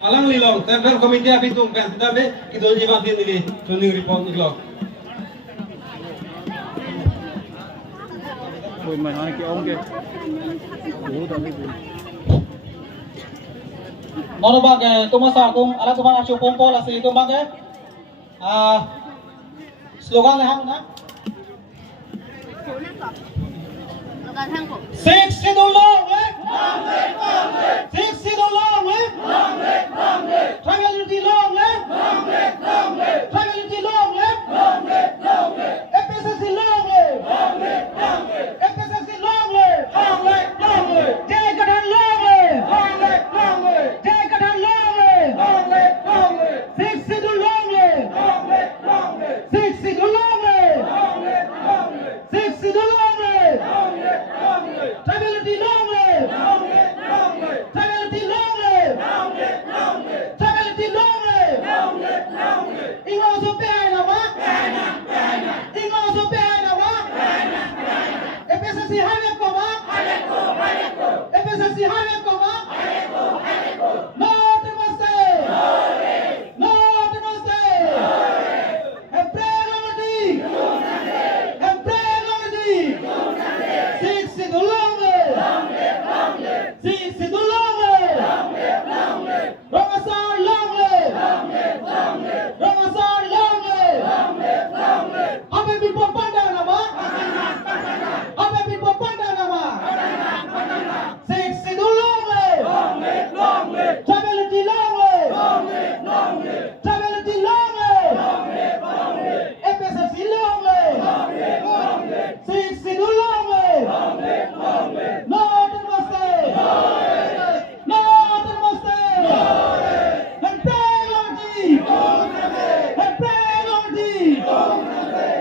Alang lilong, Central Committee abitung kan tabe itu jimat ini tuning report ni log. Ôi mày nói cái ông kia. Ủa tao biết rồi. Nono bang tumasa kung alam ko bang asyong pompo la si tumang slogan na hang na. Six sidulong Six sidulong Tribality long Tribality long FSSC long FSSC long Jagadan long Jagadan long Six sidulong Six sidulong Six sidulong Tribality long Tribality long Tribality long Ingo so pena wa Ingo so pena wa FSSC hane ko wa FSSC hane ko wa No namaste No namaste Emprelomadi Emprelomadi Six sidulong Six sidulong Ramasar long Ramasar long Abe bin popanda nama Abe bin popanda nama Six sidulong Travelity long Travelity long FSSC long Six sidulong No namaste No namaste Emprelomadi Emprelomadi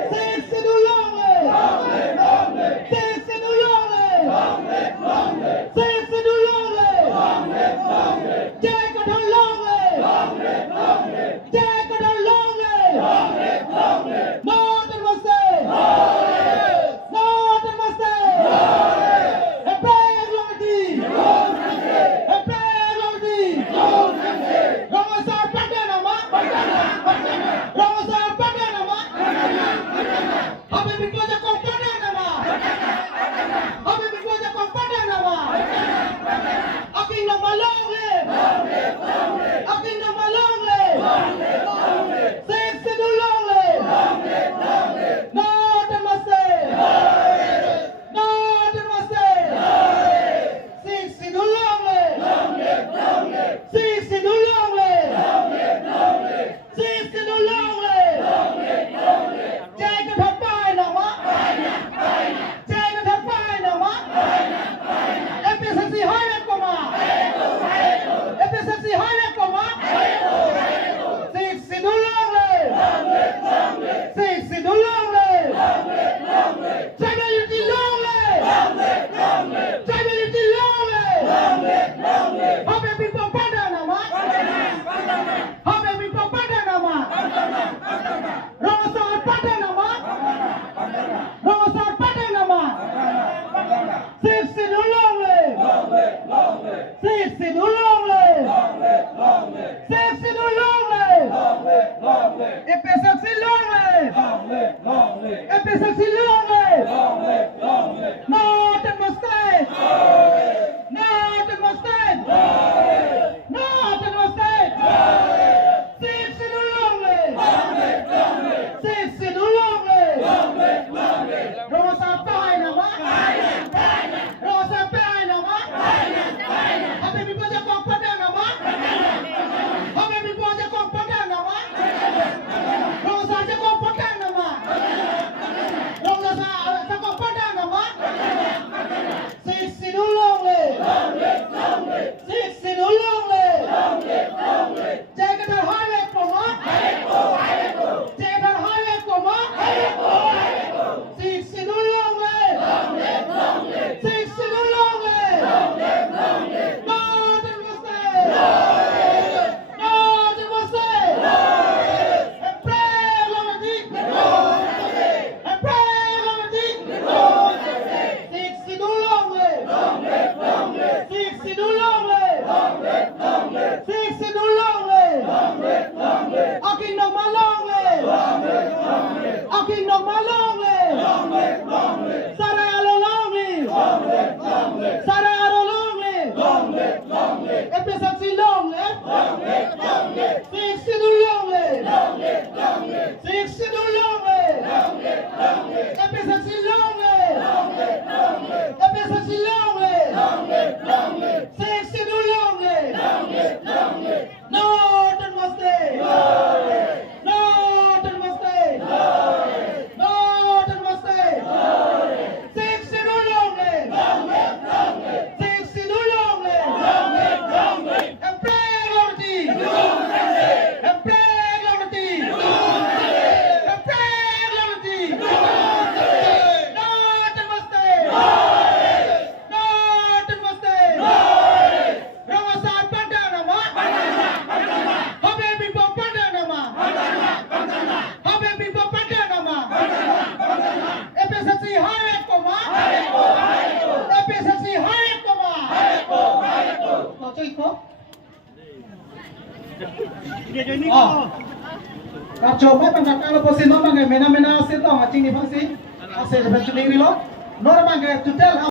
Six sidulong Six sidulong Six sidulong Jagadan long Jagadan long No namaste No namaste Emprelomadi Emprelomadi Ramasar pada nama Ramasar pada nama Abe bikoja ko pada nama Abe bikoja ko pada nama Aking nama long Talking no more lonely. Sarah lonely. Sarah lonely. Episode lonely. Six lonely. Six lonely. Episode lonely. Episode lonely. Six lonely. Northern must stay. Northern must stay. Northern must stay. Six lonely. Six lonely. And play liberty. And play liberty. And play liberty. Northern must stay. Northern must stay. Ramasar Pandanama. Habe people Pandanama. Habe people Pandanama. Episode Hayek Koma. Episode Hayek Koma. Nó chơi khó. Các chỗ mấy bạn đặt alo posin nó bằng ngày mena mena sẽ tỏ chính đi phán sĩ. Sẽ phải chuẩn bị đi lắm. Nó là bằng ngày to tell how